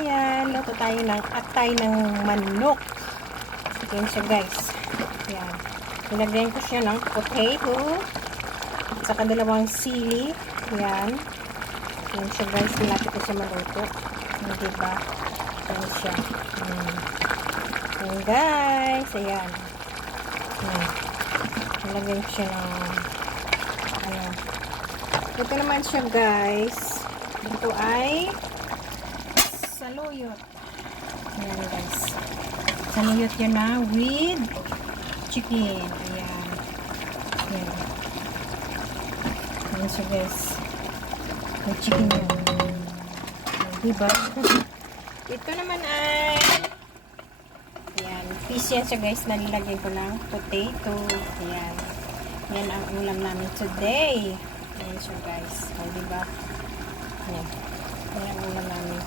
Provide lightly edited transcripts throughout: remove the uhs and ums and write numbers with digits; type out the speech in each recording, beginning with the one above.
Ayan, luto tayo ng atay ng manok. Ayan siya guys. Ayan. Nilagyan ko siya ng potato. At saka dalawang sili. Ayan. Ayan siya guys. Nilapit ko siya maluto. Ayan, diba? Ayan siya. Ayan guys. Ayan. Ayan. Nilagyan ko siya ng ayan. Ito naman siya guys. Ito ay saluyot. Ayan guys. Saluyot yan na with chicken. Ayan. Ayan. Ayan siya guys. May chicken yan. Diba? Ito naman ay ayan. Fish yan siya guys. Nalilagay ko ng potato. Ayan. Yan ang ulam namin today. Ayan siya guys. O diba? Ayan. Yan ang ulam namin.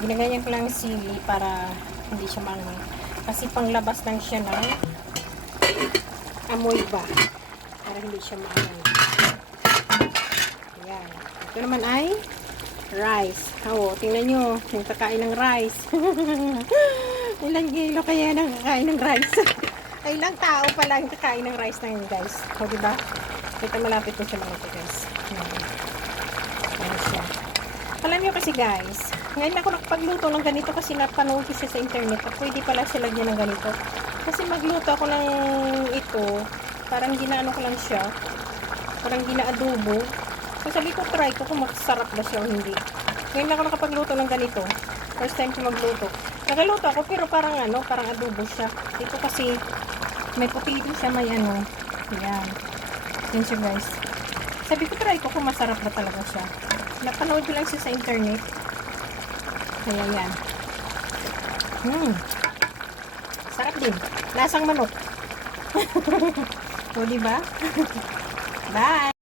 Ginagayan ko lang sili para hindi siya mangang. Kasi panglabas lang siya ng amoy ba. Para hindi siya mangang. Ayan. Ito naman ay rice. Oo, tingnan nyo. Yung kakain ng rice. Ilang kilo kaya nang kakain ng rice? Ay, ilang tao pala yung kakain ng rice na yun, guys. O, diba? Ito malapit ko siya mga guys. Ayan siya. Alam nyo kasi, guys, ngayon ako nakapagluto ng ganito kasi napanood ko siya sa internet. Pwede pala siya lagyan ng ganito. Kasi magluto ako ng ito. Parang ginaano ko lang siya. Parang ginaadobo. So, sabi ko, try ko kung masarap ba siya o hindi. Ngayon ako nakapagluto ng ganito. First time ko magluto. Nagaluto ako pero parang ano, parang adobo siya. Ito kasi may potato siya, may ano. Ayan. Yan siya guys. Sabi ko, try ko kung masarap ba talaga siya. Napanood ko lang siya sa internet. Kaya yan. Sarap din. Lasang manok. O, diba? Bye!